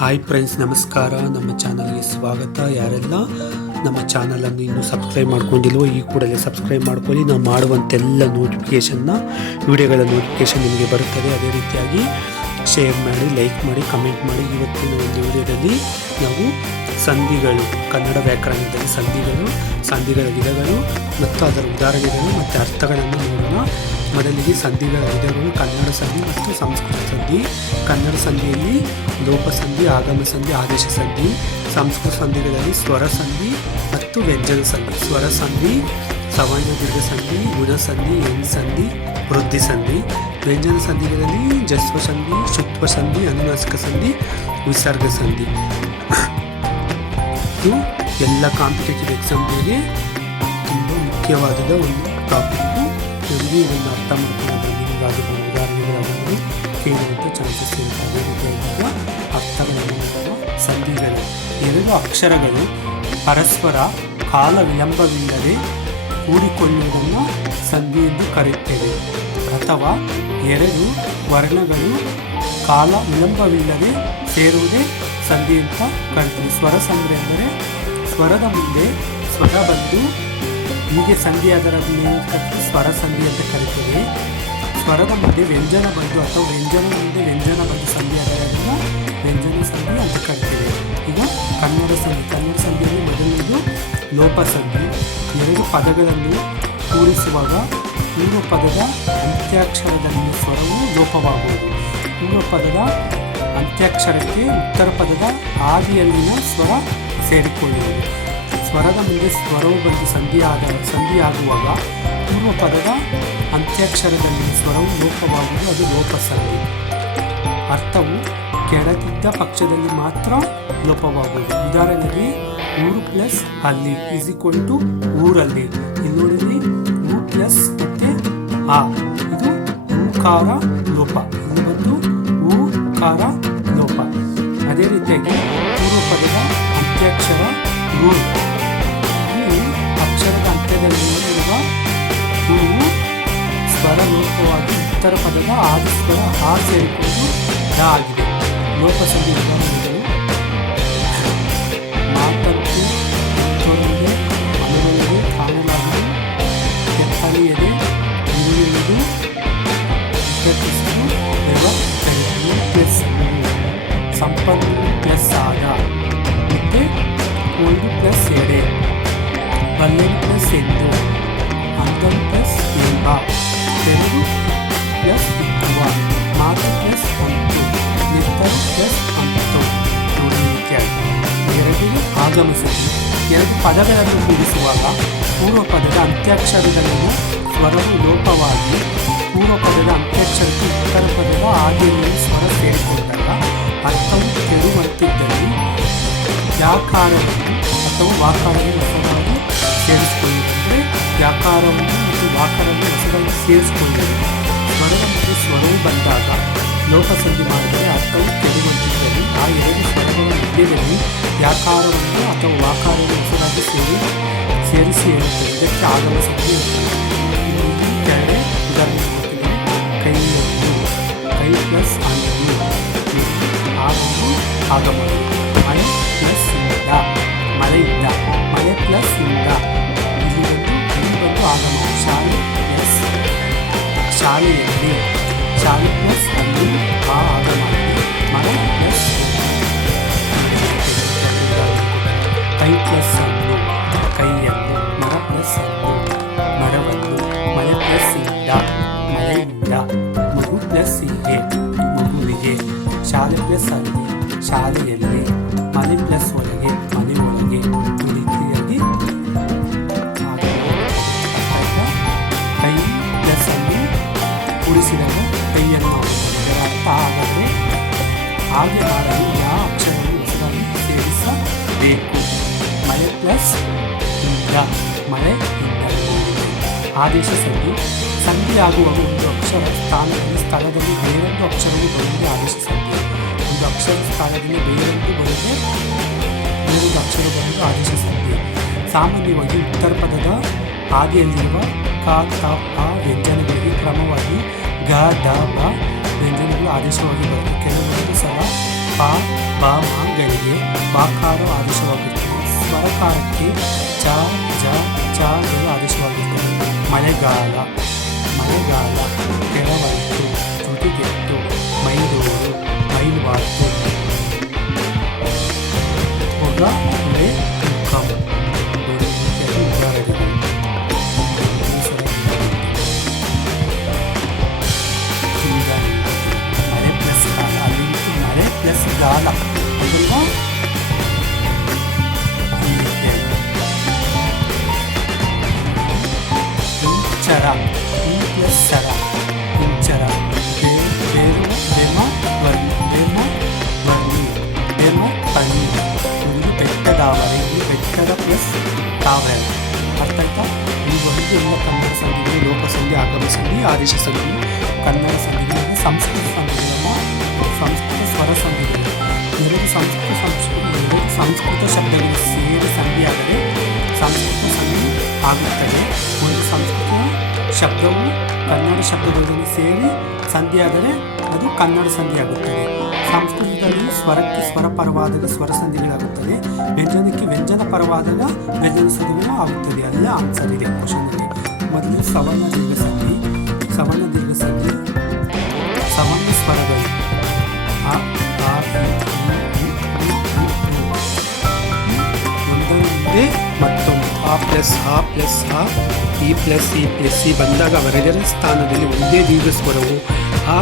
Hi friends ನಮಸ್ಕಾರ. ನಮ್ಮ ಚಾನಲ್ಗೆ ಸ್ವಾಗತ ಯಾರೆಲ್ಲ? ನಮ್ಮ ಚಾನಲನ್ನು ಇನ್ನೂ ಸಬ್ಸ್ಕ್ರೈಬ್ ಮಾಡ್ಕೊಂಡಿಲ್ವೋ, ಈ ಕೂಡಲೇ ಸಬ್ಸ್ಕ್ರೈಬ್ ಮಾಡ್ಕೊಳ್ಳಿ. ನಾವು ಮಾಡುವಂತೆಲ್ಲ ನೋಟಿಫಿಕೇಷನ್ನ ವಿಡಿಯೋಗಳ ನೋಟಿಫಿಕೇಷನ್ ನಿಮಗೆ ಬರುತ್ತದೆ. ಅದೇ ರೀತಿಯಾಗಿ ಶೇರ್ ಮಾಡಿ ಲೈಕ್ ಮಾಡಿ ಕಮೆಂಟ್ ಮಾಡಿ. ಇವತ್ತಿನ ಒಂದು ವಿಡಿಯೋದಲ್ಲಿ ನಾವು ಸಂಧಿಗಳು, ಕನ್ನಡ ವ್ಯಾಕರಣದಲ್ಲಿ ಸಂಧಿಗಳು, ಸಂಧಿಗಳ ವಿಧಗಳು ಮತ್ತು ಅದರ ಉದಾಹರಣೆಗಳು ಮತ್ತು ಅರ್ಥಗಳನ್ನು ಮೊದಲಿಗೆ ಸಂಧಿಗಳ ವಿಧಗಳು ಕನ್ನಡ ಸಂಧಿ ಮತ್ತು ಸಂಸ್ಕೃತ ಸಂಧಿ ಕನ್ನಡ ಸಂಧಿಯಲ್ಲಿ ಲೋಪ ಸಂಧಿ ಆಗಮ ಸಂಧಿ ಆದೇಶ ಸಂಧಿ ಸಂಸ್ಕೃತ ಸಂಧಿಗಳಲ್ಲಿ ಸ್ವರ ಸಂಧಿ ಮತ್ತು ವ್ಯಂಜನ ಸಂಧಿ ಸ್ವರ ಸಂಧಿ ಸವರ್ಣ ದೀರ್ಘ ಸಂಧಿ ಗುಣ ಸಂಧಿ ಎಣ್ ಸಂಧಿ ವೃದ್ಧಿ ಸಂಧಿ ವ್ಯಂಜನ ಸಂಧಿಗಳಲ್ಲಿ ಜಸ್ವ ಸಂಧಿ ಶುತ್ವ ಸಂಧಿ ಅನುನಾಸಿಕ ಸಂಧಿ ವಿಸರ್ಗ ಸಂಧಿ ಇದು ಎಲ್ಲ ಕಾಂಪಿಟೇಟಿವ್ ಎಕ್ಸಾಮ್ಗಳಿಗೆ ತುಂಬ ಮುಖ್ಯವಾದ ಒಂದು ಟಾಪಿಕ್ಕು ನಮಗೆ ಇದನ್ನು ಅರ್ಥ ಮಾಡ್ಕೊಳ್ಳೋದು. ನಿಮಗಾಗಿರ್ಬೋದು ಉದಾಹರಣೆಗಳಾಗಿರ್ಬೋದು ಕೇಳುವಂಥ ಚಾನ್ಸಸ್ ಇರುತ್ತೆ ಅರ್ಥಗಳನ್ನು ನೋಡುವ ಸಂಧಿಗಳು. ಎರಡು ಅಕ್ಷರಗಳು ಪರಸ್ಪರ ಕಾಲ ವಿಳಂಬವಿಲ್ಲದೆ ಕೂಡಿಕೊಳ್ಳುವುದನ್ನು ಸಂಧಿ ಎಂದು ಕರೆಯುತ್ತೇವೆ. ಅಥವಾ ಎರಡು ವರ್ಣಗಳು ಕಾಲ ವಿಳಂಬವಿಲ್ಲದೆ ಸೇರುವುದೇ ಸಂಧಿ ಅಂತ ಕರಿತೀವಿ ಸ್ವರ ಸಂಧಿ ಅಂದರೆ ಸ್ವರದ ಮುಂದೆ ಸ್ವರ ಬಂದು ಹೀಗೆ ಸಂಧಿ ಅದರಲ್ಲಿ ಸ್ವರ ಸಂಧಿ ಅಂತ ಕರಿತೀವಿ. ಸ್ವರದ ಮುಂದೆ ವ್ಯಂಜನ ಬಂದು ಅಥವಾ ವ್ಯಂಜನ ಮುಂದೆ ವ್ಯಂಜನ ಬಂದು ಸಂಧಿ ಅದರಿಂದ ವ್ಯಂಜನ ಸಂಧಿ ಅಂತ ಕರಿತೀವಿ. ಈಗ ಕನ್ನಡ ಸಂಧಿ, ಕನ್ನಡ ಸಂಧಿಯಲ್ಲಿ ಮೊದಲನೇದು ಲೋಪ ಸಂಧಿ. ಎರಡು ಪದಗಳನ್ನು ಕೂರಿಸುವಾಗ ಮೂರು ಪದದ ಅಂತ್ಯಾಕ್ಷರದಲ್ಲಿ ಸ್ವರವು ಲೋಪವಾಗುವುದು. ಮೂರು ಪದದ ಅಂತ್ಯಾಕ್ಷರಕ್ಕೆ ಉತ್ತರ ಪದದ ಆದಿಯಲ್ಲಿನ ಸ್ವರ ಸೇರಿಕೊಳ್ಳುವುದು. ಸ್ವರದ ಮುಂದೆ ಸ್ವರವು ಬಂದು ಸಂಧಿಯಾದ, ಸಂಧಿಯಾಗುವಾಗ ಪೂರ್ವ ಪದದ ಅಂತ್ಯಾಕ್ಷರದಲ್ಲಿ ಸ್ವರವು ಲೋಪವಾಗುವುದು, ಅದು ಲೋಪಸಂಧಿ ಅರ್ಥವು ಕೆಡದಿದ್ದ ಪಕ್ಷದಲ್ಲಿ ಮಾತ್ರ ಲೋಪವಾಗುವುದು. ಉದಾಹರಣೆಗೆ ಊರು ಪ್ಲಸ್ ಅಲ್ಲಿ ಈಸ್ ಈಕ್ವಲ್ ಟು ಊರಲ್ಲಿ. ಇಲ್ಲಿ ಊ ಪ್ಲಸ್ ಮತ್ತೆ ಆ. ಇದು ಊಕಾರ ಲೋಪ. ಇಲ್ಲಿ ಬಂದು ಊಕಾರ ಲೋಪ. ಅದೇ ರೀತಿಯಾಗಿ ಪೂರ್ವ ಪದದ ಅಂತ್ಯಾಕ್ಷರ ಊ ಈ ಅಕ್ಷರದ ಅಂತ್ಯದಲ್ಲಿ ನೋಡಿರುವ ಹೂವು ಸ್ವರ ಲೋಪವಾಗಿ ಉತ್ತರ ಪದದ ಆದಿ ಸ್ವರ ಆ ಸೇರಿಕೊಂಡು ದ ಆಗಿದೆ ಲೋಪ ಸಂಧಿ ಉದಾಹರಣೆಗಳು ಮಾತಂತು ತೊಂದರೆ ಮನವೊಳಗೆ ಕಾಣಲಾಗದು ಕೆತ್ತಲೆಯದೆ ಇರುವುದು ವಿಕಟಿಸಲು ವ್ಯವಸ್ಥೆಯನ್ನು ಪ್ಲಸ್ ಸಂಪನ್ಮೂಲ ಪ್ಲಸ್ ಆದ ಮತ್ತೆ ಒಂದು ಪ್ಲಸ್ ಎಡೆ ಬಲ್ಲೆನ್ ಪ್ಲಸ್ ಎಂದು అందం ಪ್ಲಸ್ ತೆಲುಗು ಪ್ಲಸ್ ಇಕ್ಕುವ ಮಾತು ಪ್ಲಸ್ ಅಂತು ನಿತ್ತರು ಪ್ಲಸ್ ಅಂತು ನೋಡಿ ಇತ್ಯಾದಿ ಎರಡಿಗೆ ಆಗಮಿಸಲು ಎರಡು ಪದಗಳನ್ನು ಕೂಡಿಸುವಾಗ ಪೂರ್ವ ಪದದ ಅಂತ್ಯಾಕ್ಷರಗಳನ್ನು ಸ್ವರವು ಲೋಪವಾಗಿ ಪೂರ್ವ ಪದದ ಅಂತ್ಯಾಕ್ಷರಕ್ಕೆ ಉತ್ತರ ಪದದ ಆದಿಯಲ್ಲಿ ಸ್ವರ ಸೇರಿಕೊಂಡಾಗ ಅರ್ಥವು ಕೆಡುವಂತಿದ್ದಲ್ಲಿ ಯಾಕಾರವನ್ನು ಅಥವಾ ವಾಕಾರವನ್ನು ಸೇರಿಸಿಕೊಳ್ಳುವುದಂದರೆ ವ್ಯಾಕಾರವನ್ನು ಮತ್ತು ವಾಕಾರವನ್ನು ಹೊಸದಾಗಿ ಸೇರಿಸಿಕೊಳ್ಳುವುದು ಸ್ವರದ ಮತ್ತು ಸ್ವರವು ಬಂದಾಗ ಲೋಕಸಂಧಿ ಮಾಡಿದರೆ ಅರ್ಥವು ಕೆಡುವಂತಿದ್ದಲ್ಲಿ ಆ ಎರಡು ಸ್ವರಗಳ ಮಧ್ಯದಲ್ಲಿ ವ್ಯಾಕಾರವನ್ನು ಅಥವಾ ವಾಕಾರವನ್ನು ಹೊಸದಾಗಿ ಸೇರಿ ಸೇರಿಸಿ ಹೇಳುತ್ತದೆ ಇದಕ್ಕೆ ಆಗಮ ಸಂಧಿ ಇಲ್ಲಿ ಕೆಳಗೆ ಉದಾಹರಣೆ ಕೊಡ್ತಿದ್ದಾರೆ ಕೈಯಲ್ಲಿ ಕೈ ಪ್ಲಸ್ ಅಂಗಿ ಆಗಮು ಆಗಮ ಪ್ಲಸ್ ಇಂದ ಇಲ್ಲಿ ಬಂದು ಇಲ್ಲಿ ಬಂದು ಆಗಮ ಶಾಲೆ ಪ್ಲಸ್ ಶಾಲೆಯಲ್ಲಿ ಶಾಲೆ ಪ್ಲಸ್ ಅಲ್ಲಿ ಆ ಆಗಮ ಮಳೆ ಪ್ಲಸ್ ಕೈ ಪ್ಲಸ್ ಹಣ್ಣು ಕೈಯನ್ನು ಮರ ಪ್ಲಸ್ ಹಣ್ಣು ಮರವನ್ನು ಮಳೆ ಪ್ಲಸ್ ಇಂದ ಮಳೆಯಿಂದ ಮಗು ಪ್ಲಸ್ ಹೀಗೆ ಮಗುವಿಗೆ ಶಾಲೆ ಪ್ಲಸ್ ಅಲ್ಲಿ ಶಾಲೆಯಲ್ಲಿ ಹಾಗೆ ಮಾಡಲು ಯಾವ ಅಕ್ಷರವನ್ನು ಹೊಸದಾಗಿ ಸೇರಿಸಬೇಕು ಮಳೆ ಪ್ಲಸ್ ಇಂದ ಮಳೆ ಆದೇಶ ಸಂಧಿ ಸಂಧಿಯಾಗುವಾಗ ಒಂದು ಅಕ್ಷರ ಸ್ಥಾನದಲ್ಲಿ ಸ್ಥಳದಲ್ಲಿ ಬೇರೊಂದು ಅಕ್ಷರವು ಬರುವುದೇ ಆದೇಶ ಒಂದು ಅಕ್ಷರ ಸ್ಥಾನದಲ್ಲಿ ಬೇರೊಂದು ಬರುವುದೇ ಬೇರೊಂದು ಅಕ್ಷರ ಬರುವುದು ಆದೇಶ ಸಾಮಾನ್ಯವಾಗಿ ಉತ್ತರ ಪದದ ಆದಿಯಲ್ಲಿರುವ ಕ ತ ಪ ವ್ಯಂಜನಗಳಿಗೆ ಕ್ರಮವಾಗಿ ಗ ದ ಬ ವ್ಯಂಜನಗಳು ಆದೇಶವಾಗಿ ಬರುತ್ತೆ ಕೆಲವೊಂದು ಪ ಬಾಮಗಳಿಗೆ ಬಾಕಾರ ಆದೇಶವಾಗುತ್ತದೆ ಸ್ವರಕಾರಕ್ಕೆ ಚ ಜ ಚಗಳು ಆದೇಶವಾಗುತ್ತದೆ ಮಳೆಗಾಲ ಮಳೆಗಾಲ ಕೆಳವೈತು ಪ್ಲಸ್ ತಾವೇ. ಅರ್ಥ ಆಯ್ತಾ ಈ ಒಂದು ಎಲ್ಲ ಕನ್ನಡ ಸಂಧಿಗಳು ಲೋಕ ಸಂಧಿ ಆಗಮ ಸಂಧಿ ಆದೇಶ ಕನ್ನಡ ಸಂಧಿಗೆ ಸಂಸ್ಕೃತ ಸಂಧಿಗಳನ್ನು ಸಂಸ್ಕೃತ ಸ್ವರ ಸಂಧಿಗಳು ಎರಡು ಸಂಸ್ಕೃತ ಎರಡು ಸಂಸ್ಕೃತ ಶಬ್ದಗಳು ಸೇರಿ ಸಂಧಿಯಾದರೆ ಸಂಸ್ಕೃತ ಸಂಧಿ ಆಗುತ್ತದೆ. ಒಂದು ಸಂಸ್ಕೃತ ಶಬ್ದವು ಕನ್ನಡ ಶಬ್ದಗಳಲ್ಲಿ ಸೇರಿ ಸಂಧಿಯಾದರೆ ಅದು ಕನ್ನಡ ಸಂಧಿಯಾಗುತ್ತದೆ ಸಂಸ್ಕೃತದಲ್ಲಿ ಸ್ವರಕ್ಕೆ ಸ್ವರ ಪರವಾದಾಗ ಸ್ವರ ಸಂಧಿಗಳಾಗುತ್ತದೆ ವ್ಯಂಜನಕ್ಕೆ ವ್ಯಂಜನ ಪರವಾದಾಗ ವ್ಯಂಜನ ಸಂಧಿಗಳು ಆಗುತ್ತದೆ ಅಲ್ಲ ಆನ್ಸರ್ ಇದೆ ಕ್ವಶನಲ್ಲಿ ಮೊದಲು ಸವರ್ಣ ದೀರ್ಘ ಸಂಧಿ, ಸವರ್ಣ ದೀರ್ಘ ಸಂಧಿ, ಸವರ್ಣ ಸ್ವರಗಳು. ಮತ್ತೊಂದು. ಪ್ಲಸ್, ಆ ಪ್ಲಸ್, ಆ ಇ ಪ್ಲಸ್ ಇ ಪ್ಲಸ್ ಸಿ ಬಂದಾಗ ಅವರೆಲ್ಲರ ಸ್ಥಾನದಲ್ಲಿ ಒಂದೇ ದೀರ್ಘ ಸ್ವರವು ಆ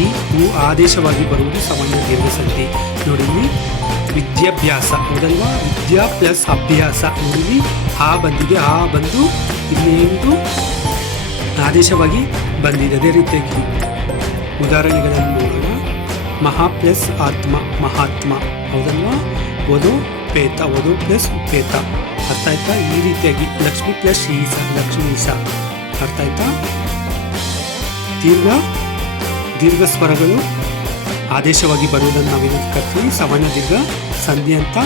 ಇ ಉ ಆದೇಶವಾಗಿ ಬರುವುದು ಸಾಮಾನ್ಯ ದೀರ್ಘಸಂಧಿ ನೋಡಿ ವಿದ್ಯಾಭ್ಯಾಸ. ಹೌದಲ್ವಾ ವಿದ್ಯಾ ಪ್ಲಸ್ ಅಭ್ಯಾಸ. ನೋಡಿ ಆ ಬಂದಿದೆ, ಆ ಬಂದು ಇನ್ನೇನು ಆದೇಶವಾಗಿ ಬಂದಿದೆ. ಅದೇ ರೀತಿಯಾಗಿ ಉದಾಹರಣೆಗಳನ್ನು ನೋಡೋಣ. ಮಹಾ ಪ್ಲಸ್ ಆತ್ಮ, ಮಹಾತ್ಮ. ಹೌದಲ್ವಾ? ವಧು ಪೇತ ವಧು ಪ್ಲಸ್ ಪೇತ. ಅರ್ಥ ಆಯ್ತಾ? ಈ ರೀತಿಯಾಗಿ. ಲಕ್ಷ್ಮಿ ಪ್ಲಸ್ ಈಸ ಲಕ್ಷ್ಮೀಸ ಅರ್ಥ ಆಯ್ತಾ? ದೀರ್ಘ ದೀರ್ಘ ಸ್ವರಗಳು. ಆದೇಶವಾಗಿ ಬರುವುದನ್ನು ನಾವೇನು ಕರ್ತೀವಿ. ಸವರ್ಣ ದೀರ್ಘ ಸಂಧಿ ಅಂತ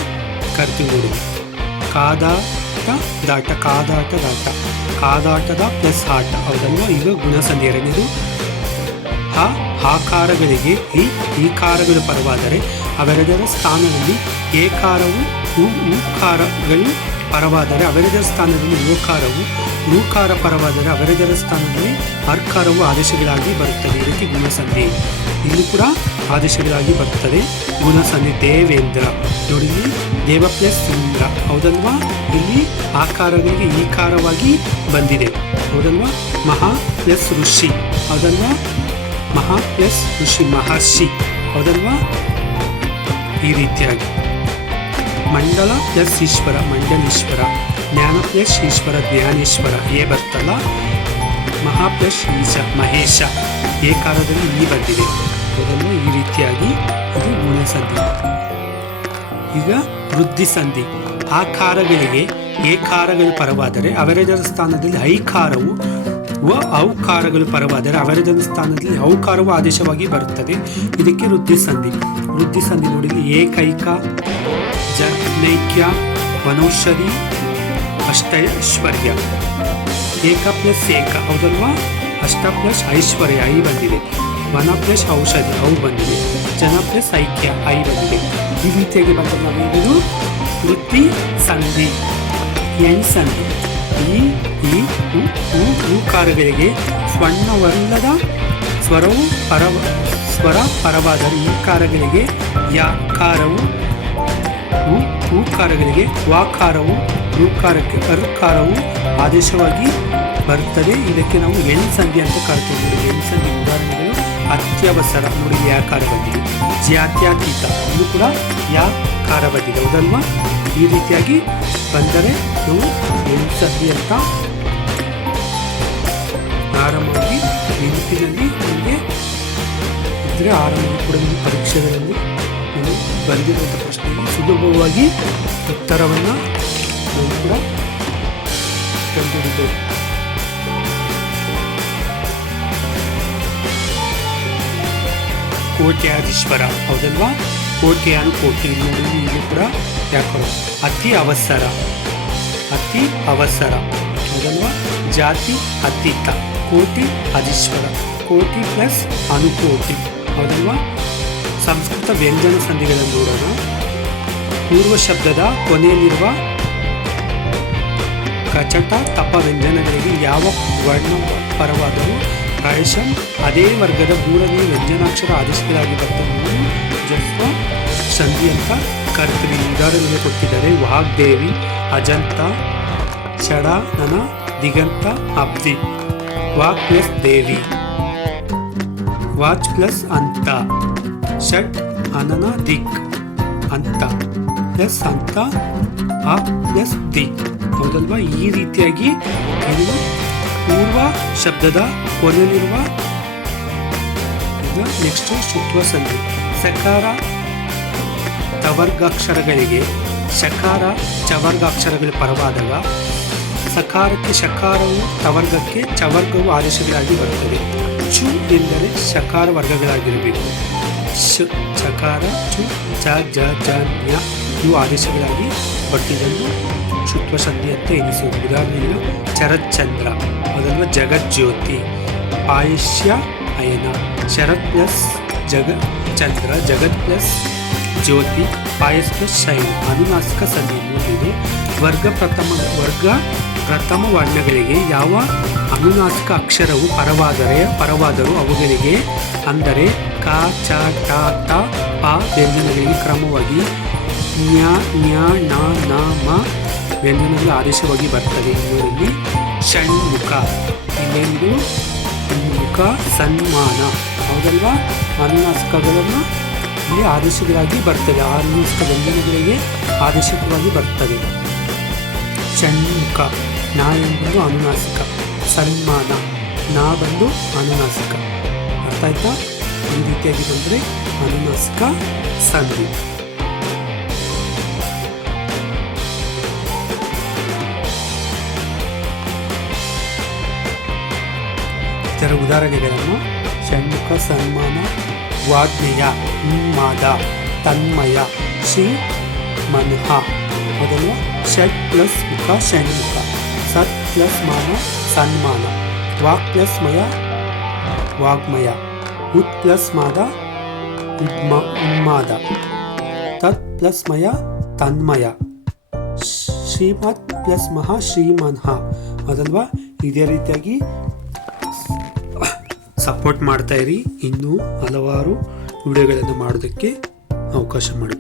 ಕರ್ತೀವಿ ನೋಡಿ. ಕಾದಾಟ ದಾಟ ಕಾದಾಟ ದಾಟ. ಕಾದಾಟದ ಪ್ಲಸ್ ಆಟ ಹೌದಲ್ವಾ? ಈಗ ಗುಣಸಂಧಿ ಎರಡನೇದು ಆ ಆಕಾರಗಳಿಗೆ ಈ ಈಕಾರಗಳು ಪರವಾದರೆ ಅವೆರಡರ ಸ್ಥಾನದಲ್ಲಿ ಏಕಾರವು ಉಕಾರಗಳು ಪರವಾದರೆ ಅವೆರಡರ ಸ್ಥಾನದಲ್ಲಿ ಓಕಾರವು ಊಕಾರ ಪರವಾದರೆ ಅವೆರಡರ ಸ್ಥಾನದಲ್ಲಿ ಅರ್ಕಾರವು ಆದೇಶಗಳಾಗಿ ಬರುತ್ತದೆ. ಇದಕ್ಕೆ ಗುಣಸಂಧಿ. ಇಲ್ಲಿ ಕೂಡ ಆದೇಶಗಳಾಗಿ ಬರುತ್ತದೆ. ಗುಣಸಂಧಿ ದೇವೇಂದ್ರ. ನೋಡಿ ದೇವ ಪ್ಲಸ್ ಇಂದ್ರ. ಹೌದಲ್ವಾ? ಇಲ್ಲಿ ಆಕಾರಗಳಿಗೆ ಈಕಾರವಾಗಿ ಬಂದಿದೆ. ಹೌದಲ್ವಾ? ಮಹಾ ಪ್ಲಸ್ ಋಷಿ. ಹೌದಲ್ವಾ? ಮಹಾ ಪ್ಲಸ್ ಋಷಿ ಮಹರ್ಷಿ. ಹೌದಲ್ವಾ? ಈ ರೀತಿಯಾಗಿ. ಮಂಡಲ ಪ್ಲಸ್ ಈಶ್ವರ, ಮಂಡಲೀಶ್ವರ, ಜ್ಞಾನ ಪ್ಲಸ್ ಈಶ್ವರ, ಜ್ಞಾನೇಶ್ವರ, ಎ ಬರ್ತಲ್ಲ ಮಹಾ ಪ್ಲಸ್ ಈಶ ಮಹೇಶ. ಏ ಕಾಲದಲ್ಲಿ ಈ ಬಂದಿದೆ. ಅದನ್ನು ಈ ರೀತಿಯಾಗಿ ಇದು ಗುಣಸಂಧಿ ಈಗ ವೃದ್ಧಿ ಸಂಧಿ. ಆಕಾರಗಳಿಗೆ ಏಕಾರಗಳು ಪರವಾದರೆ ಅವೆರಡರ ಸ್ಥಾನದಲ್ಲಿ ಐಕಾರವು, ವ ಔಕಾರಗಳು ಪರವಾದರೆ ಅವೆರಡರ ಸ್ಥಾನದಲ್ಲಿ ಔಕಾರವು ಆದೇಶವಾಗಿ ಬರುತ್ತದೆ. ಇದಕ್ಕೆ ವೃದ್ಧಿ ಸಂಧಿ. ವೃದ್ಧಿ ಸಂಧಿ ನೋಡಿದರೆ ಏಕೈಕ ಜನೈಕ್ಯ ವನೌಷಧಿ ಅಷ್ಟೈಶ್ವರ್ಯ ಏಕ ಪ್ಲಸ್ ಏಕ, ಹೌದಲ್ವಾ? ಅಷ್ಟ ಪ್ಲಸ್ ಐಶ್ವರ್ಯ, ಐ ಬಂದಿದೆ. ವನ ಪ್ಲಸ್ ಔಷಧಿ ಅವು ಬಂದಿದೆ. ಜನ ಪ್ಲಸ್ ಐಕ್ಯ, ಐ ಬಂದಿದೆ. ಈ ರೀತಿಯಾಗಿ ಬಂದ ನಾವೇನು ವೃತ್ತಿ ಸಂಧಿ. ಎಣ್ ಸಂಧಿ. ಈ ಈ ಊಕಾರಗಳಿಗೆ ಸ್ವರ್ಣವಲ್ಲದ ಸ್ವರವು ಪರವ, ಸ್ವರ ಪರವಾದರೆ ಈ ಕಾರಗಳಿಗೆ ಯಾಕಾರವು ಉ ಊಕಾರಗಳಿಗೆ ವಾಕಾರವು ಋಕಾರಕ್ಕೆ ಅರುಕಾರವು ಆದೇಶವಾಗಿ ಬರುತ್ತದೆ. ಇದಕ್ಕೆ ನಾವು ಎಣ್ ಸಂಧಿ ಅಂತ ಕರಿತೀವಿ ನೋಡಿ ಎಣ್ ಸಂಧಿ ಉದಾಹರಣೆಗಳು ಅತ್ಯವಸರ. ನೋಡಿ ಯಾಕಾರ ಬಂದಿದೆ ಜಾತ್ಯತೀತ ಇದು ಕೂಡ ಯಾಕಾರ ಬಂದಿದೆ ಹೌದಲ್ವಾ? ಈ ರೀತಿಯಾಗಿ ಬಂದರೆ ನಾವು ಎಣ್ ಸಂಧಿ ಅಂತ ಆರಂಭವಾಗಿ ನೆನಪಿನಲ್ಲಿ ನಿಮಗೆ ಇದ್ರೆ ಆರಂಭ ಕೂಡ ಪರೀಕ್ಷೆಗಳಲ್ಲಿ ಬಂದಿರುವಂಥ ಪ್ರಶ್ನೆಗೆ ಸುಲಭವಾಗಿ ಉತ್ತರವನ್ನು ನಾವು ಕೂಡ ಕಂಡುಹಿಡಿತೇವೆ ಕೋಟ್ಯಾಧೀಶ್ವರ ಹೌದಲ್ವಾ? ಕೋಟೆಯಾನು ಕೋಟೆ ನೋಡಿ ಇಲ್ಲಿ ಕೂಡ ಯಾಕೋ ಅತಿ ಅವಸರ. ಅತಿ ಅವಸರ. ಹೌದಲ್ವಾ? ಜಾತಿ ಅತೀತ. ಕೋಟಿ ಅಧೀಶ್ವರ. ಕೋಟಿ ಪ್ಲಸ್ ಅನುಕೋಟಿ. ಹೌದಲ್ವಾ? ಸಂಸ್ಕೃತ ವ್ಯಂಜನ ಸಂಧಿಗಳನ್ನು ನೋಡೋಣ. ಪೂರ್ವ ಶಬ್ದದ ಕೊನೆಯಲ್ಲಿರುವ ಕಚಟ ತಪ ವ್ಯಂಜನಗಳಿಗೆ ಯಾವ ವರ್ಣ ಪರವಾದರೂ ಪ್ರಾಯಶಃ ಅದೇ ವರ್ಗದ ಮೂರನೇ ವ್ಯಂಜನಾಕ್ಷರ ಆದೇಶಗಳಾಗಿ ಬರ್ತದೆ ಜಸ್ವ ಸಂಧಿ ಅಂತ ಕರ್ತೀವಿ ಉದಾಹರಣೆಗೆ ಕೊಟ್ಟಿದ್ದಾರೆ. ವಾಗ್ದೇವಿ, ಅಜಂತ, ಷಡಾನನ, ದಿಗಂತ ಅಬ್ಧಿ ವಾಕ್ ಪ್ಲಸ್ ದೇವಿ. ವಾಚ್ ಪ್ಲಸ್ ಅಂತ. ಷಟ್ ಅನನ ದಿಕ್ ಅಂತ. ಪ್ಲಸ್ ಅಂತ ಆ ಪ್ಲಸ್ ದಿಕ್ ಹೌದಲ್ವಾ ಈ ರೀತಿಯಾಗಿ ಇದು ಪೂರ್ವ ಶಬ್ದದ ಕೊನೆಯಲ್ಲಿರುವ ನೆಕ್ಸ್ಟ್ ಶುತ್ವ ಸಂಧಿ. ಸಕಾರ ತವರ್ಗಾಕ್ಷರಗಳಿಗೆ ಶಕಾರ ಚವರ್ಗಾಕ್ಷರಗಳ ಪರವಾದಾಗ ಸಕಾರಕ್ಕೆ ಶಕಾರವು ತವರ್ಗಕ್ಕೆ ಚವರ್ಗವು ಆದೇಶಗಳಾಗಿ ಬರುತ್ತದೆ. ಚು ಎಂದರೆ ಶಕಾರ ವರ್ಗಗಳಾಗಿರಬೇಕು. ಶ ಚಕಾರ ಚು ಚ ಜ ಜ ಜ್ಞ ಇವು ಆದೇಶಗಳಾಗಿ ಬಟ್ಟಿದನ್ನು ಶುತ್ವ ಸಂಧಿ ಅಂತ ಎನಿಸುವುದು. ಉದಾಹರಣೆಗೆ ಚರಚಂದ್ರ ಅದನ್ನು ಜಗಜ್ಯೋತಿ ಆಯುಷ್ಯ ಅಯನ ಶರತ್ ಪ್ಲಸ್ ಜಗ ಚಂದ್ರ ಜಗತ್ ಪ್ಲಸ್ ಜ್ಯೋತಿ ಪಾಯಸ್ ಪ್ಲಸ್ ಶೈನ ಅನುನಾಸಿಕ ಸಂಧಿ ಎನ್ನುವುದು ವರ್ಗ ಪ್ರಥಮ ವರ್ಗ ಪ್ರಥಮ ವರ್ಣಗಳಿಗೆ ಯಾವ ಅನುನಾಸಿಕ ಅಕ್ಷರವು ಪರವಾದರೆ, ಪರವಾದರೂ ಅವುಗಳಿಗೆ ಅಂದರೆ ಕ, ಚ, ಟ, ತ, ಪ ವ್ಯಂಜನಗಳಿಗೆ ಕ್ರಮವಾಗಿ ನ್ಯಾ, ನ್ಯ, ನ ನ, ಮ ವ್ಯಂಜನಗಳ ಆದೇಶವಾಗಿ ಬರ್ತದೆ ಇದರಲ್ಲಿ ಷಣ್ಮುಖ ಇನ್ನೊಂದು ಮುಖ, ಸನ್ಮಾನ. ಹೌದಲ್ವಾ? ಅನುನಾಸಿಕಗಳನ್ನು ಇಲ್ಲಿ ಆದೇಶಗಳಾಗಿ ಬರ್ತದೆ. ಅನುನಾಸಿಕ ವ್ಯಂಜನಗಳಿಗೆ ಆದೇಶಕವಾಗಿ ಬರ್ತದೆ. ಷಣ್ಮುಖ ನಾ ಎಂಬುದು ಅನುನಾಸಿಕ. ಸನ್ಮಾನ. ನಾ ಬಂದು ಅನುನಾಸಿಕ. ಅರ್ಥ ಆಯ್ತಾ? ಈ ರೀತಿಯಾಗಿ ಬಂದರೆ ಅನುನಾಸಿಕ ಸಂಧಿ. ಇದರ ಉದಾಹರಣೆಗಳನ್ನು ಷಣ್ಮುಖ ಸನ್ಮಾನ ವಾಗ್ನೇಯ ಉನ್ಮಾದ ತನ್ಮಯ ಶ್ರೀ ಮನಃ ಮೊದಲು ಷಟ್ ಪ್ಲಸ್ ಮುಖ, ಷಣ್ಮುಖ. ಸತ್ ಪ್ಲಸ್ ಮಾನ, ಸನ್ಮಾನ. ವಾಕ್ ಪ್ಲಸ್ ಮಯ, ವಾಗ್ಮಯ. ಉತ್ ಪ್ಲಸ್ ಮಾದ ಉದ್ಮ ಉನ್ಮಾದ ತತ್ ಪ್ಲಸ್ ಮಯ, ತನ್ಮಯ. ಶ್ರೀಮತ್ ಪ್ಲಸ್ ಮಹಾ ಶ್ರೀಮನ್ಹ ಅದಲ್ವಾ? ಇದೇ ರೀತಿಯಾಗಿ ಸಪೋರ್ಟ್ ಮಾಡ್ತಾ ಇರಿ. ಇನ್ನೂ ಹಲವಾರು ವಿಡಿಯೋಗಳನ್ನು ಮಾಡೋದಕ್ಕೆ ಅವಕಾಶ ಮಾಡಿಕೊಡಿ.